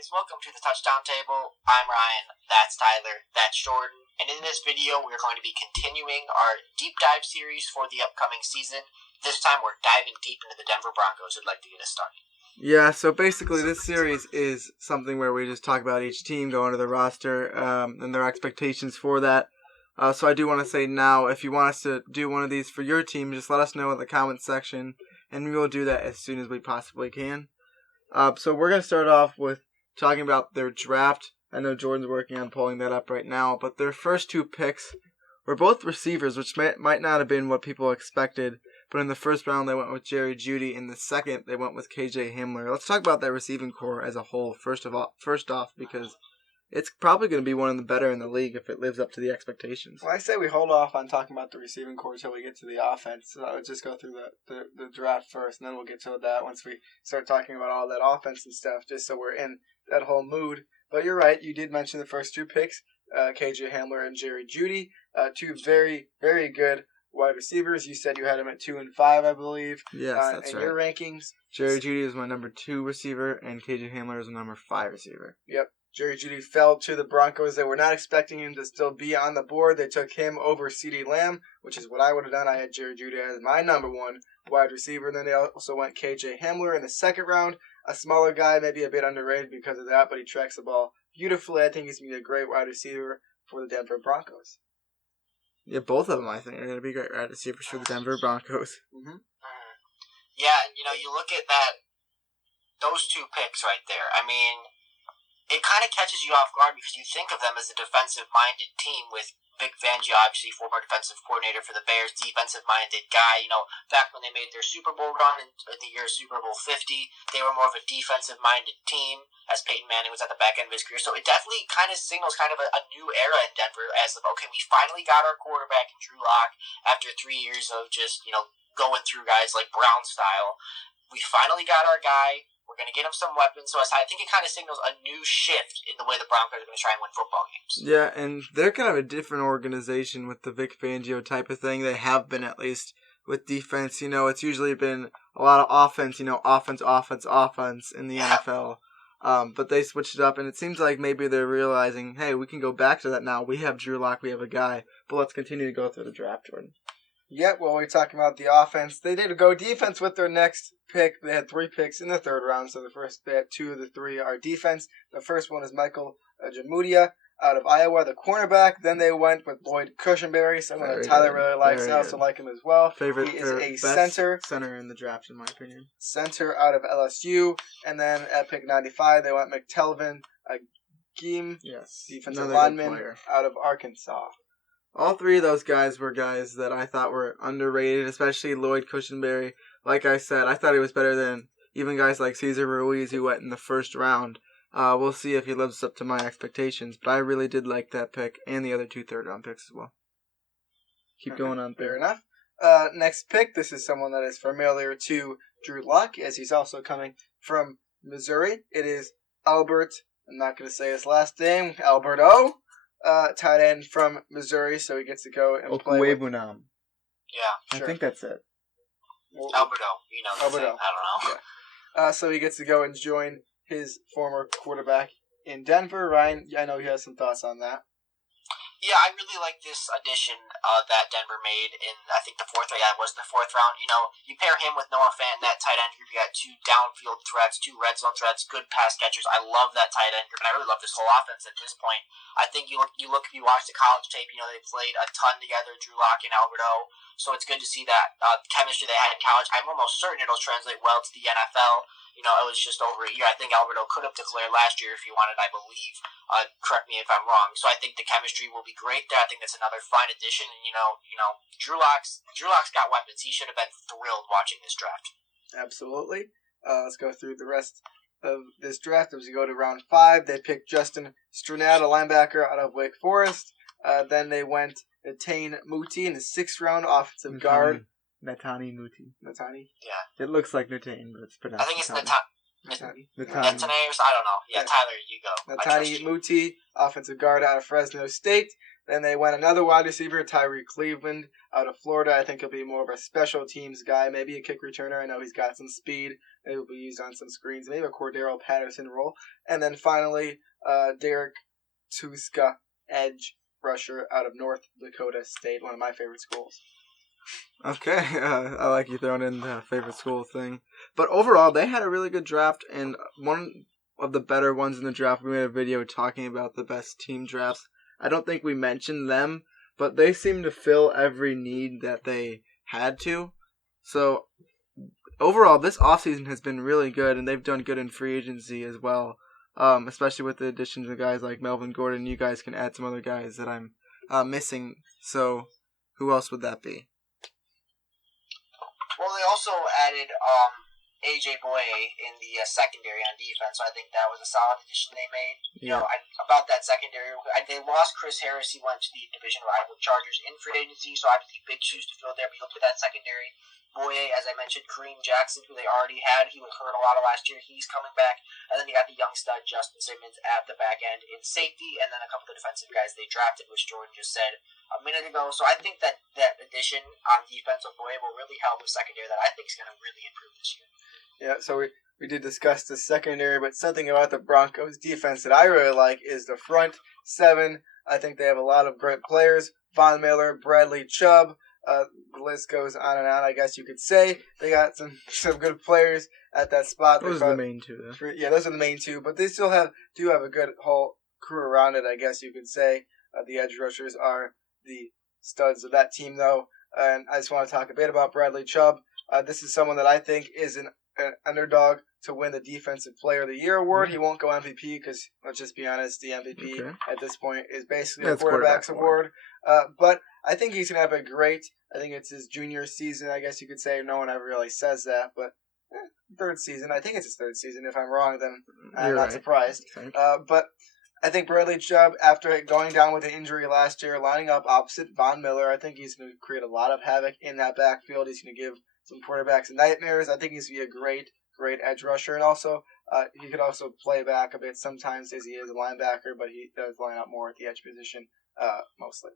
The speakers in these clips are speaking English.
guys, welcome to the Touchdown Table. I'm Ryan, that's Tyler, that's Jordan, and in this video we're going to be continuing our deep dive series for the upcoming season. This time we're diving deep into the Denver Broncos. Who'd like to get us started? Yeah, so basically this series is something where we just talk about each team, go into the roster, and their expectations for that. So I do want to say now, if you want us to do one of these for your team, just let us know in the comments section, and we will do that as soon as we possibly can. So we're going to start off with talking about their draft. I know Jordan's working on pulling that up right now, but their first two picks were both receivers, which might not have been what people expected. But in the first round, they went with Jerry Jeudy. In the second, they went with KJ Hamler. Let's talk about that receiving core as a whole, first off, because it's probably going to be one of the better in the league if it lives up to the expectations. Well, I say we hold off on talking about the receiving core until we get to the offense. So I would just go through the draft first, and then we'll get to that once we start talking about all that offense and stuff, just so we're in that whole mood. But you're right. You did mention the first two picks, KJ Hamler and Jerry Jeudy, two very, very good wide receivers. You said you had him at 2 and 5, I believe. Yes, that's right. In your rankings, Jerry Jeudy is my number 2 receiver, and KJ Hamler is my number 5 receiver. Yep. Jerry Jeudy fell to the Broncos. They were not expecting him to still be on the board. They took him over CeeDee Lamb, which is what I would have done. I had Jerry Jeudy as my number 1 wide receiver. And then they also went KJ Hamler in the second round. A smaller guy, maybe a bit underrated because of that, but he tracks the ball beautifully. I think he's going to be a great wide receiver for the Denver Broncos. Yeah, both of them, I think, are going to be great wide receivers for the Denver Broncos. Mm-hmm. Yeah, and you look at those two picks right there. I mean, it kind of catches you off guard because you think of them as a defensive-minded team with Vic Fangio, obviously former defensive coordinator for the Bears, defensive-minded guy. Back when they made their Super Bowl run in the year Super Bowl 50, they were more of a defensive-minded team as Peyton Manning was at the back end of his career. So it definitely kind of signals kind of a new era in Denver as of, okay, we finally got our quarterback in Drew Lock after 3 years of just, going through guys like Brown style. We finally got our guy. We're going to get him some weapons. So I think it kind of signals a new shift in the way the Broncos are going to try and win football games. Yeah, and they're kind of a different organization with the Vic Fangio type of thing. They have been, at least, with defense. It's usually been a lot of offense, offense in the NFL. But they switched it up, and it seems like maybe they're realizing, hey, we can go back to that now. We have Drew Lock, we have a guy. But let's continue to go through the draft, Jordan. Yeah, well, we're talking about the offense. They did go defense with their next pick. They had 3 picks in the third round, so they had 2 of the 3 are defense. The first one is Michael Jamudia out of Iowa, the cornerback. Then they went with Lloyd Cushenberry, someone that Tyler really likes. I also like him as well. He is a center in the draft, in my opinion. Center out of LSU. And then at pick 95, they went McTelvin Agim, defensive lineman out of Arkansas. All 3 of those guys were guys that I thought were underrated, especially Lloyd Cushenberry. Like I said, I thought he was better than even guys like Cesar Ruiz who went in the first round. We'll see if he lives up to my expectations, but I really did like that pick and the other 2 third-round picks as well. Keep going on. Fair enough. Next pick, this is someone that is familiar to Drew Lock, as he's also coming from Missouri. It is Albert, I'm not going to say his last name, Alberto. Tight end from Missouri, so he gets to go and play with... Yeah. Sure. I think that's it. Alberto, Alberto. I don't know. Yeah. So he gets to go and join his former quarterback in Denver. Ryan, I know you have some thoughts on that. Yeah, I really like this addition that Denver made in, I think, the fourth round. You pair him with Noah Fant in that tight end group. You got 2 downfield threats, 2 red zone threats, good pass catchers. I love that tight end group, and I really love this whole offense at this point. I think you watch the college tape, they played a ton together, Drew Lock and Alberto, so it's good to see that chemistry they had in college. I'm almost certain it'll translate well to the NFL. It was just over a year. I think Alberto could have declared last year if he wanted, I believe. Correct me if I'm wrong. So I think the chemistry will be great there. I think that's another fine addition. And Drew Lock's got weapons. He should have been thrilled watching this draft. Absolutely. Let's go through the rest of this draft. As we go to round 5, they picked Justin Strnad, a linebacker out of Wake Forest. Then they went Netane Muti in the 6th round, offensive guard. Netane Muti. Netane? Yeah. It looks like Netane, but it's pronounced I think it's Netane. Netane, I don't know. Yeah, Tyler, you go. Netane Muti, offensive guard out of Fresno State. Then they went another wide receiver, Tyree Cleveland, out of Florida. I think he'll be more of a special teams guy, maybe a kick returner. I know he's got some speed. Maybe he'll be used on some screens, maybe a Cordero Patterson role. And then finally, Derek Tuska, edge rusher out of North Dakota State, one of my favorite schools. Okay, I like you throwing in the favorite school thing. But overall, they had a really good draft, and one of the better ones in the draft, we made a video talking about the best team drafts. I don't think we mentioned them, but they seem to fill every need that they had to. So, overall, this offseason has been really good, and they've done good in free agency as well, especially with the additions of guys like Melvin Gordon. You guys can add some other guys that I'm missing. So, who else would that be? Well, they also added AJ Boye in the secondary on defense, so I think that was a solid addition they made. Yeah. About that secondary, they lost Chris Harris. He went to the division rival Chargers in free agency, so obviously big shoes to fill there. But you look at that secondary, Boye, as I mentioned, Kareem Jackson, who they already had, he was hurt a lot of last year. He's coming back, and then you got the young stud Justin Simmons at the back end in safety, and then a couple of defensive guys they drafted, which Jordan just said a minute ago. So I think that addition on defense of Boye will really help with secondary that I think is going to really improve this year. Yeah, so we did discuss the secondary, but something about the Broncos defense that I really like is the front seven. I think they have a lot of great players. Von Miller, Bradley Chubb, the list goes on and on, I guess you could say. They got some good players at that spot. Those are the main two, though. Yeah, those are the main two, but they still do have a good whole crew around it, I guess you could say. The edge rushers are the studs of that team, though. And I just want to talk a bit about Bradley Chubb. This is someone that I think is an underdog to win the Defensive Player of the Year award. He won't go MVP because, let's just be honest, the MVP at this point is basically a quarterback's award. But I think he's going to have I think it's his junior season, I guess you could say. No one ever really says that, but third season. I think it's his third season. If I'm wrong, then I'm not surprised. But I think Bradley Chubb, after going down with an injury last year, lining up opposite Von Miller, I think he's going to create a lot of havoc in that backfield. He's going to give some quarterbacks nightmares. I think he's going to be a great edge rusher. And also, he could also play back a bit sometimes as he is a linebacker, but he does line up more at the edge position mostly.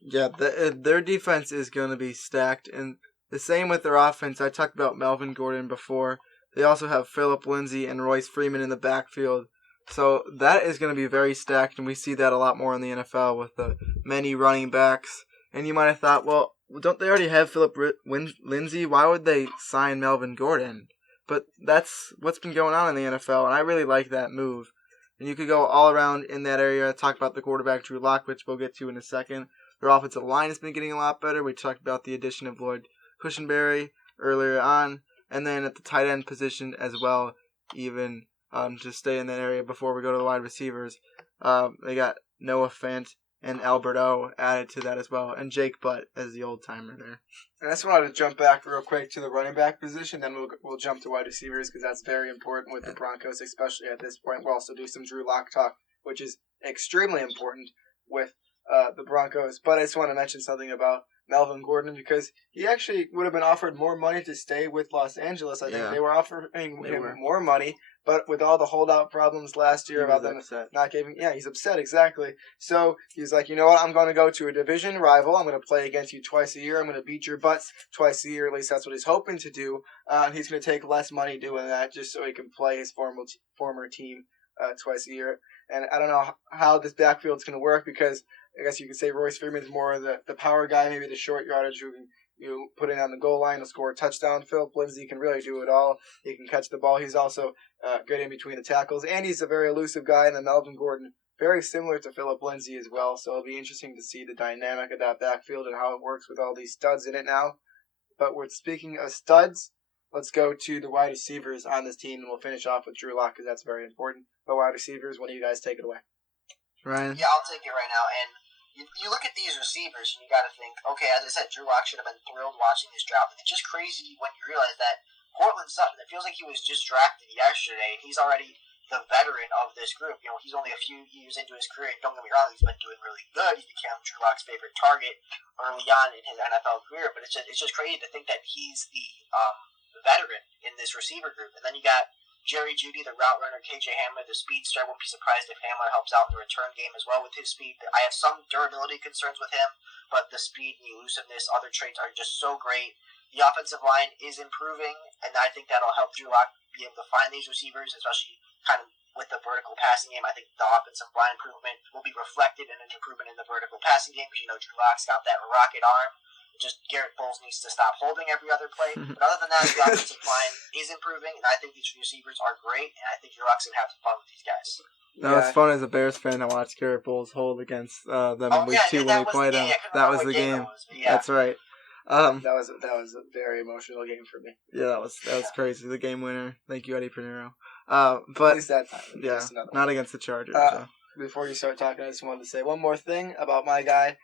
Yeah, their defense is going to be stacked. And the same with their offense. I talked about Melvin Gordon before. They also have Phillip Lindsay and Royce Freeman in the backfield. So that is going to be very stacked, and we see that a lot more in the NFL with the many running backs. And you might have thought, well, don't they already have Phillip Lindsay? Why would they sign Melvin Gordon? But that's what's been going on in the NFL, and I really like that move. And you could go all around in that area, talk about the quarterback, Drew Lock, which we'll get to in a second. Their offensive line has been getting a lot better. We talked about the addition of Lloyd Cushenberry earlier on. And then at the tight end position as well, even to stay in that area before we go to the wide receivers. They got Noah Fant and Albert O added to that as well, and Jake Butt as the old timer there. And I just wanted to jump back real quick to the running back position, then we'll jump to wide receivers because that's very important with the Broncos, especially at this point. We'll also do some Drew Lock talk, which is extremely important with the Broncos. But I just want to mention something about Melvin Gordon because he actually would have been offered more money to stay with Los Angeles. I think they were offering him more money, but with all the holdout problems last year about them not giving, he's upset, exactly. So he's like, you know what, I'm going to go to a division rival. I'm going to play against you twice a year. I'm going to beat your butts twice a year. At least that's what he's hoping to do. And he's going to take less money doing that just so he can play his former team twice a year. And I don't know how this backfield's going to work because I guess you could say Royce Freeman's more of the power guy, maybe the short yardage who can put it on the goal line to score a touchdown. Phillip Lindsay can really do it all. He can catch the ball. He's also good in between the tackles, and he's a very elusive guy. And then Melvin Gordon, very similar to Phillip Lindsay as well. So it'll be interesting to see the dynamic of that backfield and how it works with all these studs in it now. But we're speaking of studs. Let's go to the wide receivers on this team, and we'll finish off with Drew Lock because that's very important. But wide receivers, one of you guys take it away. Ryan? Yeah, I'll take it right now. And you look at these receivers, and you got to think, okay, as I said, Drew Lock should have been thrilled watching this draft. And it's just crazy when you realize that Cortland Sutton, it feels like he was just drafted yesterday, and he's already the veteran of this group. He's only a few years into his career, and don't get me wrong, he's been doing really good. He became Drew Lock's favorite target early on in his NFL career, but it's just crazy to think that he's the veteran in this receiver group. And then you got Jerry Jeudy, the route runner, KJ Hamler, the speedster. I won't be surprised if Hamler helps out in the return game as well with his speed. I have some durability concerns with him, but the speed and the elusiveness, other traits are just so great. The offensive line is improving, and I think that'll help Drew Lock be able to find these receivers, especially kind of with the vertical passing game. I think the offensive line improvement will be reflected in an improvement in the vertical passing game because, Drew Lock's got that rocket arm. Just Garrett Bowles needs to stop holding every other play. But other than that, the offensive line is improving, and I think these receivers are great, and I think Drew Lock's going to have some fun with these guys. That was fun as a Bears fan to watch Garrett Bowles hold against them in Week 2 when we played them. That was the game. That's right. That was a very emotional game for me. Yeah, that was crazy. The game winner. Thank you, Eddie Pinheiro. At least that time. Yeah, not against the Chargers. Before you start talking, I just wanted to say one more thing about my guy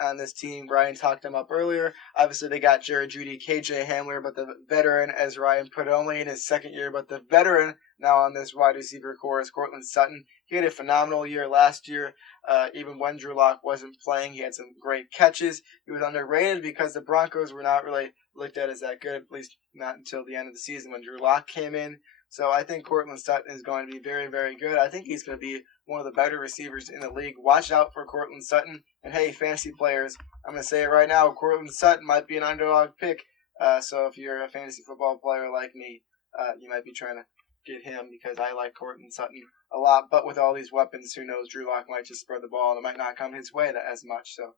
on this team. Ryan talked him up earlier. Obviously, they got Jerry Jeudy, KJ Hamler, but the veteran, as Ryan put it, only in his second year, but the veteran now on this wide receiver core is Courtland Sutton. He had a phenomenal year last year. Even when Drew Lock wasn't playing, he had some great catches. He was underrated because the Broncos were not really looked at as that good, at least not until the end of the season when Drew Lock came in. So I think Courtland Sutton is going to be very, very good. I think he's going to be one of the better receivers in the league. Watch out for Courtland Sutton. And hey, fantasy players, I'm going to say it right now, Courtland Sutton might be an underdog pick. So if you're a fantasy football player like me, you might be trying to get him because I like Courtland Sutton a lot. But with all these weapons, who knows, Drew Lock might just spread the ball and it might not come his way as much. So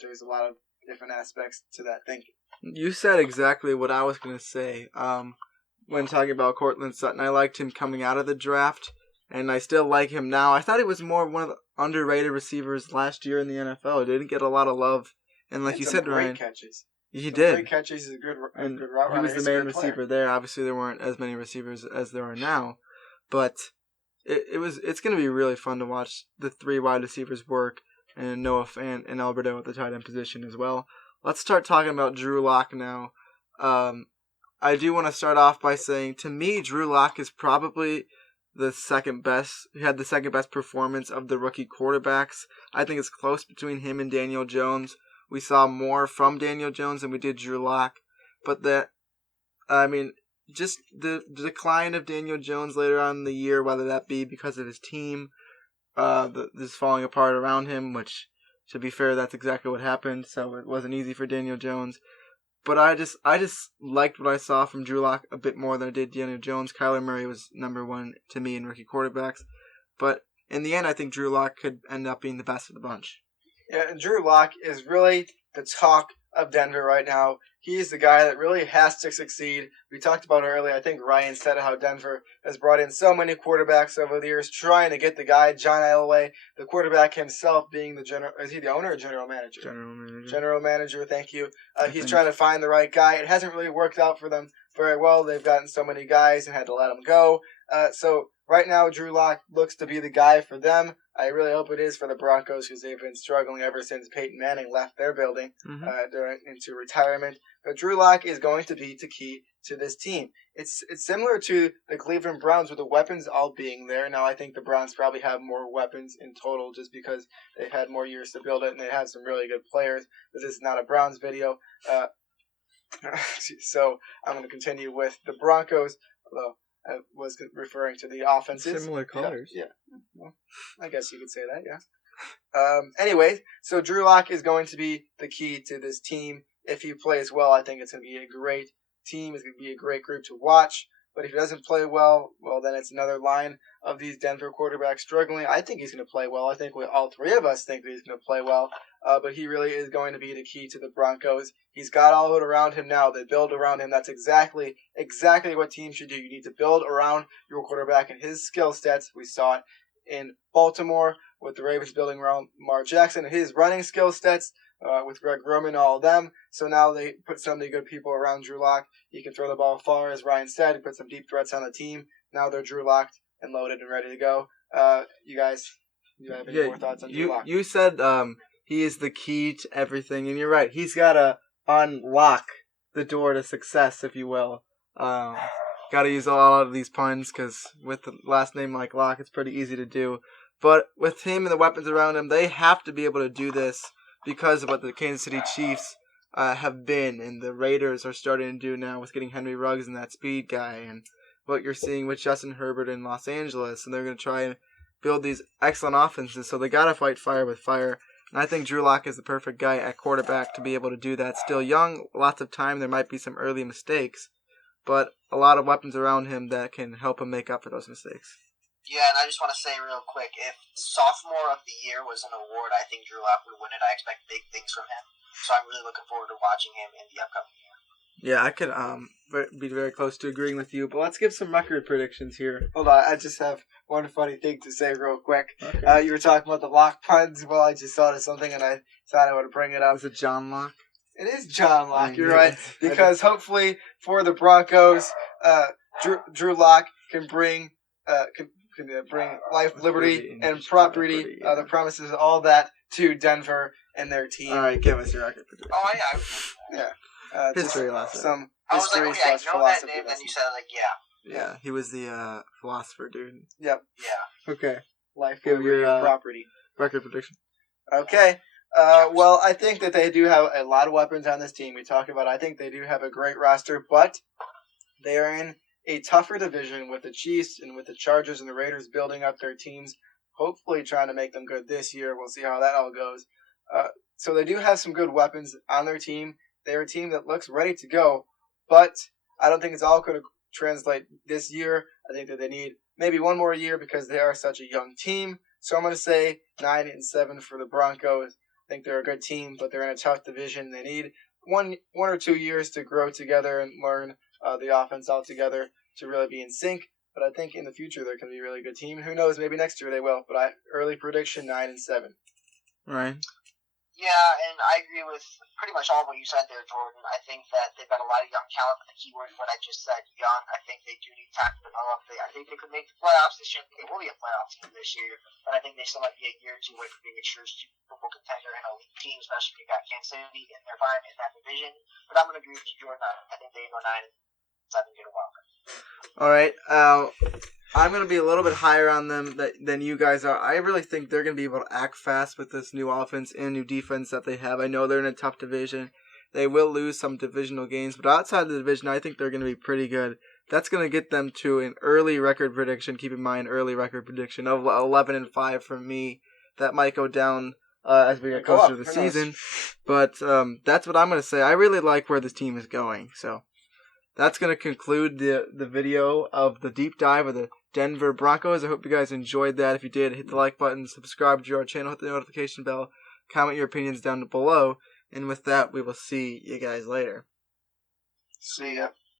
there's a lot of different aspects to that thinking. You said exactly what I was going to say. When talking about Courtland Sutton, I liked him coming out of the draft, and I still like him now. I thought he was more one of the underrated receivers last year in the NFL. He didn't get a lot of love, and like you said, Ryan, catches. He did. Great catches. He's a good route runner. He was the main receiver there. Obviously, there weren't as many receivers as there are now, but it's going to be really fun to watch the three wide receivers work, and Noah Fant and Alberto at the tight end position as well. Let's start talking about Drew Lock now. I do want to start off by saying, to me, Drew Lock is probably the second best. He had the second best performance of the rookie quarterbacks. I think it's close between him and Daniel Jones. We saw more from Daniel Jones than we did Drew Lock. But just the decline of Daniel Jones later on in the year, whether that be because of his team, this falling apart around him, which, to be fair, that's exactly what happened. So it wasn't easy for Daniel Jones. But I just liked what I saw from Drew Lock a bit more than I did Daniel Jones. Kyler Murray was number one to me in rookie quarterbacks. But in the end, I think Drew Lock could end up being the best of the bunch. Yeah, and Drew Lock is really the talk of Denver right now. He's the guy that really has to succeed. We talked about it earlier. I think Ryan said how Denver has brought in so many quarterbacks over the years trying to get the guy, John Elway, the quarterback himself being is he the owner or general manager? General manager, thank you. He's trying to find the right guy. It hasn't really worked out for them very well. They've gotten so many guys and had to let them go. So right now, Drew Lock looks to be the guy for them. I really hope it is for the Broncos because they've been struggling ever since Peyton Manning left their building into retirement. But Drew Lock is going to be the key to this team. It's similar to the Cleveland Browns with the weapons all being there. Now I think the Browns probably have more weapons in total just because they've had more years to build it and they have some really good players. But this is not a Browns video. So I'm going to continue with the Broncos, although I was referring to the offenses. Similar colors. Yeah. Well, I guess you could say that, yeah. Anyway, so Drew Lock is going to be the key to this team. If he plays well, I think it's going to be a great team. It's going to be a great group to watch. But if he doesn't play well, then it's another line of these Denver quarterbacks struggling. I think he's going to play well. I think all three of us think that he's going to play well. But he really is going to be the key to the Broncos. He's got all of it around him now. They build around him. That's exactly what teams should do. You need to build around your quarterback and his skill sets. We saw it in Baltimore with the Ravens building around Lamar Jackson and his running skill sets with Greg Roman, all of them. So now they put so many good people around Drew Lock. He can throw the ball far, as Ryan said. He put some deep threats on the team. Now they're Drew Locked and loaded and ready to go. You guys, you have any more thoughts on Drew Lock? You said he is the key to everything, and you're right. He's got to unlock the door to success, if you will. Got to use a lot of these puns because with the last name like Lock, it's pretty easy to do. But with him and the weapons around him, they have to be able to do this because of what the Kansas City Chiefs have been, and the Raiders are starting to do now with getting Henry Ruggs and that speed guy. And what you're seeing with Justin Herbert in Los Angeles, and they're going to try and build these excellent offenses. So they got to fight fire with fire. And I think Drew Lock is the perfect guy at quarterback to be able to do that. Still young, lots of time. There might be some early mistakes, but a lot of weapons around him that can help him make up for those mistakes. Yeah, and I just want to say real quick, if Sophomore of the Year was an award, I think Drew Lock would win it. I expect big things from him. So I'm really looking forward to watching him in the upcoming year. Yeah, I could be very close to agreeing with you, but let's give some record predictions here. Hold on, I just have one funny thing to say real quick. Okay. You were talking about the Lock puns. Well, I just thought of something, and I thought I would bring it up. Is it John Locke? It is John Locke, you're right. Because hopefully for the Broncos, Drew Lock can bring bring life, liberty, and property, the promises, all that to Denver and their team. All right, give us your record prediction. Oh, yeah. History lesson. Some I was history like, okay, I know that philosophy name, then lesson. you said, like, yeah. Yeah, he was the philosopher dude. Yep. Yeah. Okay. Life, Give liberty, your, and property. Record prediction. Okay. Well, I think that they do have a lot of weapons on this team. We talked about, I think they do have a great roster, but they are in a tougher division with the Chiefs and with the Chargers and the Raiders building up their teams, hopefully trying to make them good this year. We'll see how that all goes. So they do have some good weapons on their team. They're a team that looks ready to go, but I don't think it's all going to translate this year. I think that they need maybe one more year because they are such a young team. So I'm going to say 9-7 for the Broncos. I think they're a good team, but they're in a tough division. They need one or 2 years to grow together and learn the offense all together to really be in sync. But I think in the future they're going to be a really good team. Who knows? Maybe next year they will. But early prediction 9-7. Right. Yeah, and I agree with pretty much all what you said there, Jordan. I think that they've got a lot of young talent, but the key word is what I just said, young. I think they do need time to develop. I think they could make the playoffs this year. They will be a playoff team this year, but I think they still might be a year or two away from being a true Super Bowl contender and elite team, especially if you got Kansas City in their prime in that division. But I'm going to agree with you, Jordan. I think they go 9-7 get a wild card. All right. I'm going to be a little bit higher on them than you guys are. I really think they're going to be able to act fast with this new offense and new defense that they have. I know they're in a tough division. They will lose some divisional games, but outside of the division, I think they're going to be pretty good. That's going to get them to an early record prediction. Keep in mind, early record prediction of 11-5 from me. That might go down as we get closer to the season. But that's what I'm going to say. I really like where this team is going. So that's going to conclude the video of the deep dive of the Denver Broncos. I hope you guys enjoyed that. If you did, hit the like button, subscribe to our channel, hit the notification bell, comment your opinions down below. And with that, we will see you guys later. See ya.